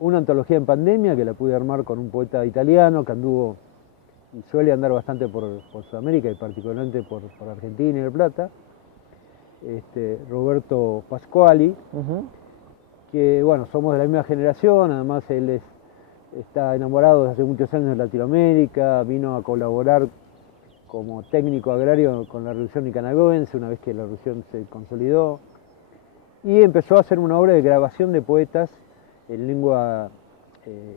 una antología en pandemia que la pude armar con un poeta italiano que anduvo y suele andar bastante por Sudamérica y particularmente por Argentina y El Plata, Roberto Pasquali, que bueno, somos de la misma generación, además él está enamorado desde hace muchos años de Latinoamérica, vino a colaborar como técnico agrario con la Revolución Nicaragüense una vez que la Revolución se consolidó, y empezó a hacer una obra de grabación de poetas en lengua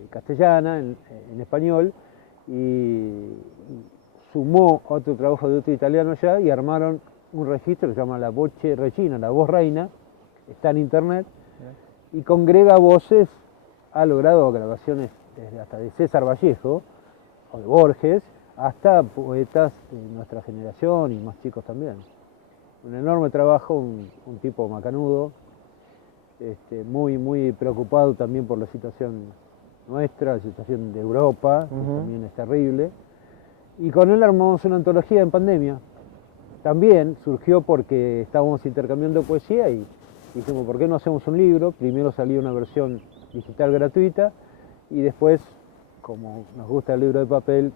castellana, en español, y sumó otro trabajo de otro italiano allá y armaron un registro que se llama La Voce Regina, la voz reina, está en internet, y congrega voces, ha logrado grabaciones hasta de César Vallejo o de Borges, hasta poetas de nuestra generación y más chicos también. Un enorme trabajo, un tipo macanudo, muy preocupado también por la situación nuestra, la situación de Europa, que también es terrible. Y con él armamos una antología en pandemia. También surgió porque estábamos intercambiando poesía y dijimos, ¿por qué no hacemos un libro? Primero salió una versión digital gratuita y después, como nos gusta el libro de papel,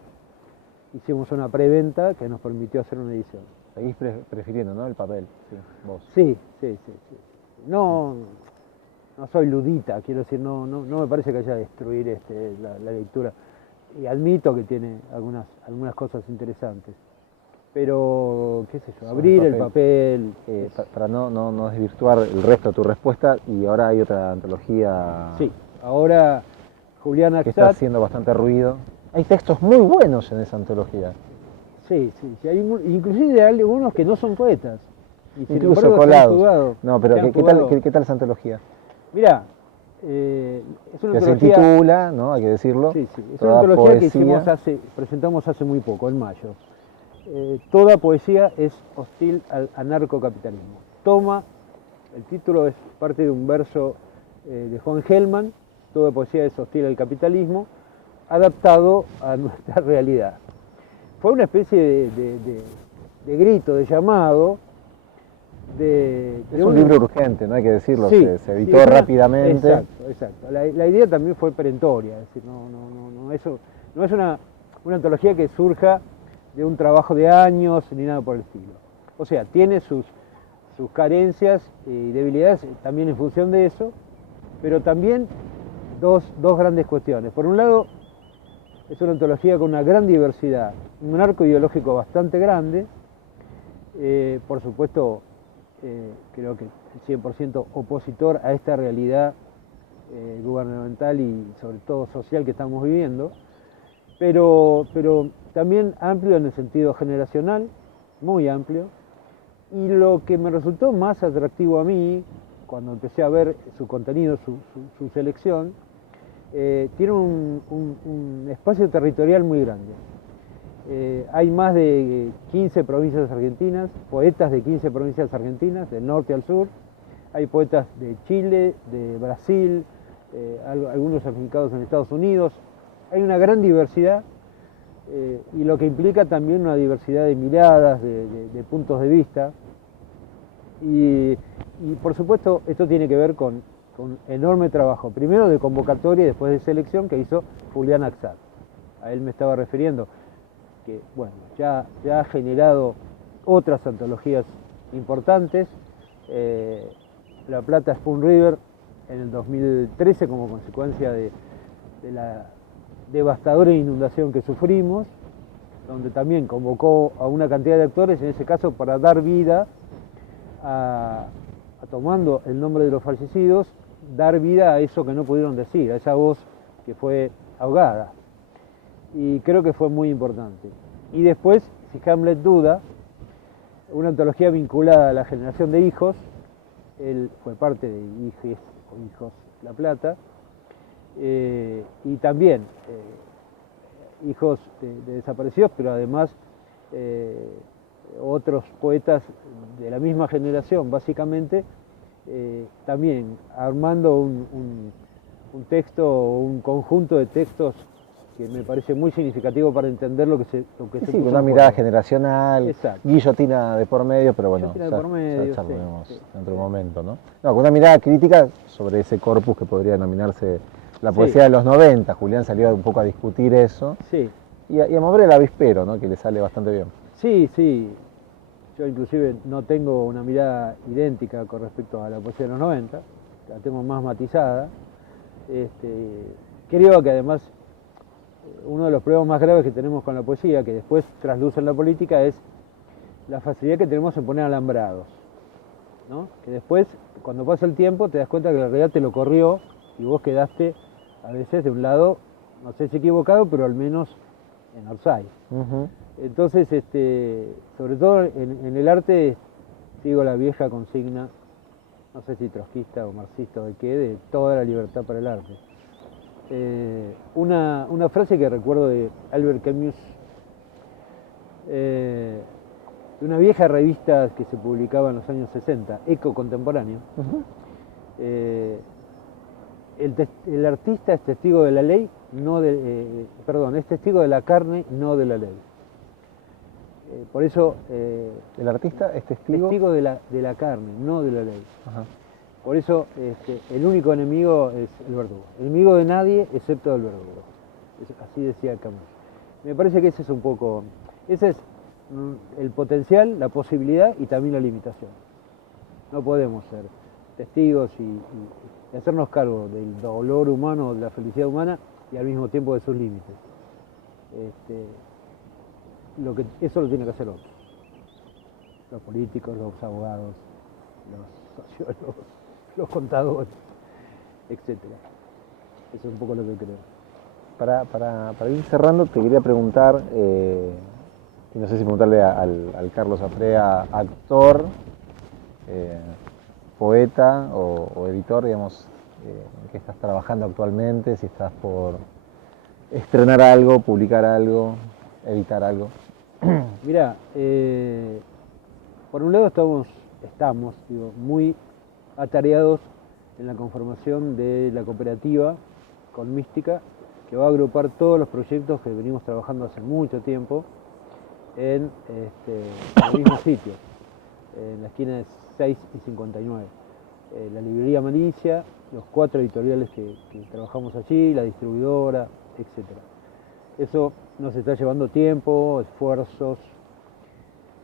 hicimos una preventa que nos permitió hacer una edición. Seguís prefiriendo, ¿no? El papel, sí, vos. Sí. No soy ludita, quiero decir, no me parece que haya que destruir la lectura. Y admito que tiene algunas cosas interesantes. Pero, qué sé yo, abrir el papel. Para no desvirtuar el resto de tu respuesta, y ahora hay otra antología. Sí, ahora Julián Axat, que está haciendo bastante ruido. Hay textos muy buenos en esa antología. Sí, inclusive hay algunos que no son poetas. Y incluso colados. No, pero ¿qué tal esa antología? Mirá, es una que antología... se titula, ¿no? Hay que decirlo. Sí, es una antología que presentamos hace muy poco, en mayo. Toda poesía es hostil al anarcocapitalismo. El título es parte de un verso de Juan Gelman, toda poesía es hostil al capitalismo, adaptado a nuestra realidad. Fue una especie de grito, de llamado. Es un libro urgente, no hay que decirlo, sí, se editó rápidamente. Exacto. La idea también fue perentoria, es decir, no es una antología que surja de un trabajo de años ni nada por el estilo. O sea, tiene sus carencias y debilidades también en función de eso, pero también dos grandes cuestiones. Por un lado, es una antología con una gran diversidad, un arco ideológico bastante grande, por supuesto, creo que el 100% opositor a esta realidad gubernamental y sobre todo social que estamos viviendo, pero también amplio en el sentido generacional, muy amplio, y lo que me resultó más atractivo a mí, cuando empecé a ver su contenido, su selección, tiene un espacio territorial muy grande. Hay más de 15 provincias argentinas, poetas de 15 provincias argentinas, del norte al sur. Hay poetas de Chile, de Brasil, algunos afincados en Estados Unidos. Hay una gran diversidad y lo que implica también una diversidad de miradas, de puntos de vista. Y por supuesto esto tiene que ver con enorme trabajo, primero de convocatoria y después de selección que hizo Julián Axat. A él me estaba refiriendo, que bueno, ya ha generado otras antologías importantes. La Plata Spoon River en el 2013 como consecuencia de la devastadora inundación que sufrimos. donde también convocó a una cantidad de actores, en ese caso para dar vida tomando el nombre de los fallecidos, dar vida a eso que no pudieron decir, a esa voz que fue ahogada. Y creo que fue muy importante. Y después, si Hamlet duda, una antología vinculada a la generación de hijos, él fue parte de Hijos La Plata, y también hijos de desaparecidos, pero además otros poetas de la misma generación, básicamente, también armando un texto, un conjunto de textos que me parece muy significativo para entender lo que se sí, una mirada generacional, exacto. Guillotina de por medio, pero bueno, ya charlaremos dentro de un momento, ¿no? No, con una mirada crítica sobre ese corpus que podría denominarse la poesía de los 90. Julián salió un poco a discutir eso. Sí. Y a mover el avispero, ¿no? Que le sale bastante bien. Sí, sí. Yo inclusive no tengo una mirada idéntica con respecto a la poesía de los 90, la tengo más matizada. Creo que además uno de los problemas más graves que tenemos con la poesía, que después trasluce en la política, es la facilidad que tenemos en poner alambrados, ¿no? Que después, cuando pasa el tiempo, te das cuenta que la realidad te lo corrió y vos quedaste a veces de un lado, no sé si equivocado, pero al menos en Orsay. Entonces, sobre todo en el arte, sigo la vieja consigna, no sé si trotskista o marxista o de qué, de toda la libertad para el arte. Una frase que recuerdo de Albert Camus, de una vieja revista que se publicaba en los años 60, Eco Contemporáneo. El artista es testigo de la ley, es testigo de la carne, no de la ley. Por eso... el artista es testigo de la carne, no de la ley. Por eso el único enemigo es el verdugo. El enemigo de nadie excepto del verdugo. Así decía Camus. Me parece que ese es el potencial, la posibilidad y también la limitación. No podemos ser testigos y hacernos cargo del dolor humano, de la felicidad humana y al mismo tiempo de sus límites. Eso lo tiene que hacer otro. Los políticos, los abogados, los sociólogos, los contadores, etc. Eso es un poco lo que creo. Para ir cerrando, te quería preguntar, y no sé si preguntarle al Carlos Aprea, actor, poeta o editor, digamos, en qué estás trabajando actualmente, si estás por estrenar algo, publicar algo, editar algo. Mirá, por un lado estamos muy atareados en la conformación de la cooperativa con Mística, que va a agrupar todos los proyectos que venimos trabajando hace mucho tiempo en el mismo sitio, en la esquina de 6 y 59. La librería Malicia, los 4 editoriales que trabajamos allí, la distribuidora, etc. Eso nos está llevando tiempo, esfuerzos,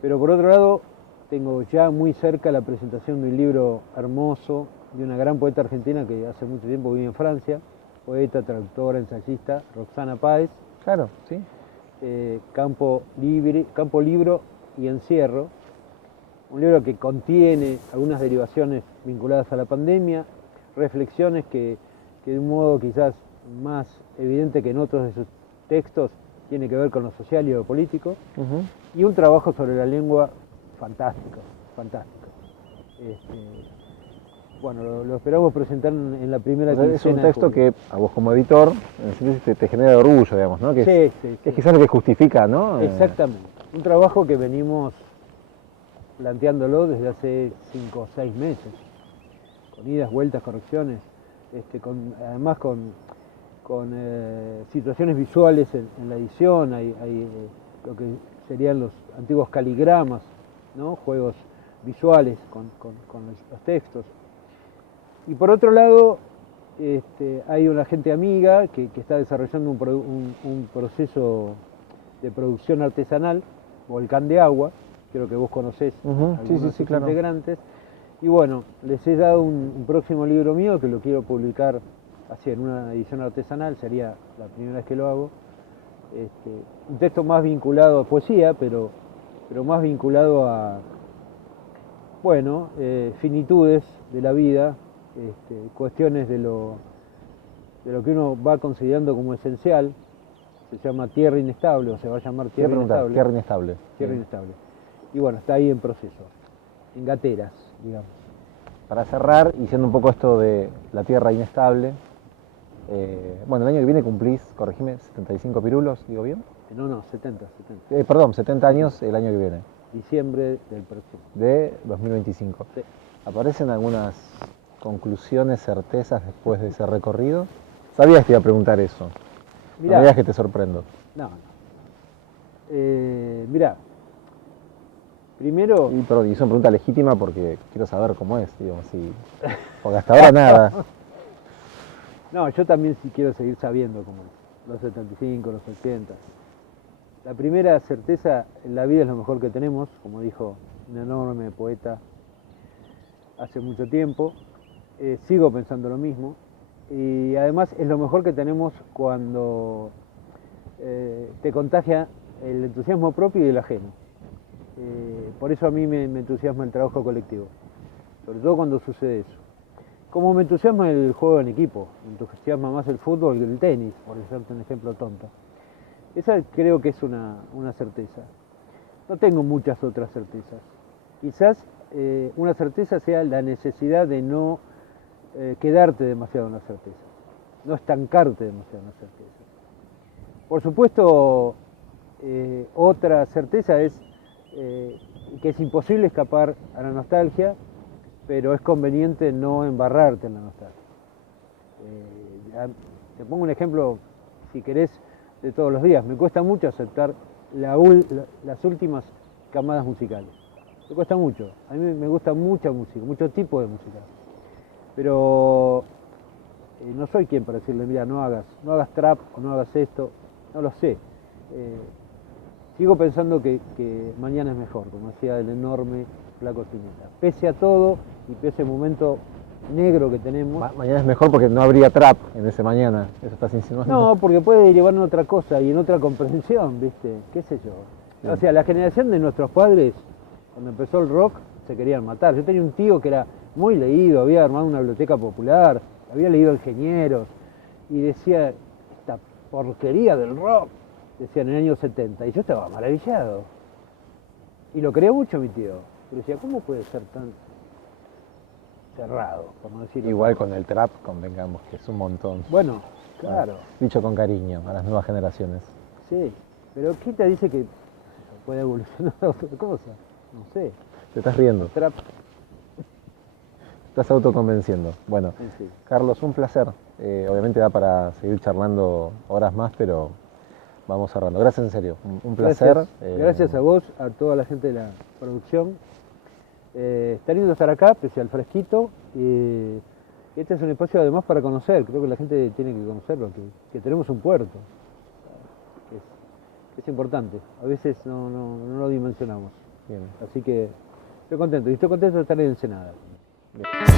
pero por otro lado tengo ya muy cerca la presentación de un libro hermoso de una gran poeta argentina que hace mucho tiempo vive en Francia, poeta, traductora, ensayista, Roxana Páez. Claro, sí. Campo, Libro y Encierro, un libro que contiene algunas derivaciones vinculadas a la pandemia, reflexiones que de un modo quizás más evidente que en otros de sus textos tiene que ver con lo social y lo político, y un trabajo sobre la lengua fantástico. Bueno, lo esperamos presentar en la primera quincena. Es un texto que a vos como editor te genera orgullo, digamos, ¿no? Que sí. Es quizás lo que justifica, ¿no? Exactamente. Un trabajo que venimos planteándolo desde hace 5 o 6 meses, con idas, vueltas, correcciones, además con situaciones visuales en la edición, hay lo que serían los antiguos caligramas, ¿no? Juegos visuales con los textos. Y por otro lado, hay una gente amiga que está desarrollando un proceso de producción artesanal, Volcán de Agua, creo que vos conocés algunos de sus integrantes. Y bueno, les he dado un próximo libro mío que lo quiero publicar así en una edición artesanal, sería la primera vez que lo hago, Un texto más vinculado a poesía, pero más vinculado a, bueno, finitudes de la vida, cuestiones de lo que uno va considerando como esencial. Se llama Tierra Inestable, o se va a llamar Tierra Inestable. Tierra Inestable. Tierra Inestable. Y bueno, está ahí en proceso, en gateras, digamos. Para cerrar, y siendo un poco esto de la Tierra Inestable, bueno, el año que viene cumplís, corregime, 75 pirulos, ¿digo bien? No, 70. Perdón, 70 años el año que viene. Diciembre del próximo. De 2025. Sí. ¿Aparecen algunas conclusiones, certezas después de ese recorrido? Sabías que iba a preguntar eso. Mirá, no me digas que te sorprendo. No. Mirá, primero... Y es una pregunta legítima porque quiero saber cómo es, digamos, porque hasta ahora nada. No, yo también sí quiero seguir sabiendo cómo es. Los 75, los 80. La primera certeza, en la vida es lo mejor que tenemos, como dijo un enorme poeta hace mucho tiempo. Sigo pensando lo mismo. Y además es lo mejor que tenemos cuando te contagia el entusiasmo propio y el ajeno. Por eso a mí me entusiasma el trabajo colectivo, sobre todo cuando sucede eso. Como me entusiasma el juego en equipo, me entusiasma más el fútbol que el tenis, por ejemplo, un ejemplo tonto. Esa creo que es una certeza. No tengo muchas otras certezas. Quizás una certeza sea la necesidad de no quedarte demasiado en la certeza, no estancarte demasiado en la certeza. Por supuesto, otra certeza es que es imposible escapar a la nostalgia, pero es conveniente no embarrarte en la nostalgia. Te pongo un ejemplo, si querés, de todos los días. Me cuesta mucho aceptar las últimas camadas musicales. Me cuesta mucho. A mí me gusta mucha música, mucho tipo de música. Pero no soy quien para decirle, mira, no hagas trap, no hagas esto. No lo sé. Sigo pensando que mañana es mejor, como decía el enorme Flaco Espineta. Pese a todo y pese al momento negro que tenemos. Mañana es mejor porque no habría trap en ese mañana, eso estás insinuando. No, porque puede llevar en otra cosa y en otra comprensión, ¿viste? ¿Qué sé yo? Bien. O sea, la generación de nuestros padres, cuando empezó el rock, se querían matar. Yo tenía un tío que era muy leído, había armado una biblioteca popular, había leído Ingenieros, y decía, esta porquería del rock, decía en el año 70, y yo estaba maravillado. Y lo creía mucho mi tío. Pero decía, ¿cómo puede ser tan cerrado, por no decirlo? Igual con el trap, convengamos que es un montón. Bueno, claro. Dicho con cariño a las nuevas generaciones. Sí, pero ¿qué te dice que puede evolucionar a otra cosa? No sé. Te estás riendo. Trap. Estás autoconvenciendo. Bueno, Sí. Carlos, un placer. Obviamente da para seguir charlando horas más, pero vamos cerrando. Gracias en serio, un placer. Gracias a vos, a toda la gente de la producción. Está lindo estar acá, pese al fresquito. Este es un espacio además para conocer, creo que la gente tiene que conocerlo, que tenemos un puerto. Es importante, a veces no lo dimensionamos. Bien. Así que estoy contento, y estoy contento de estar en Ensenada. Bien.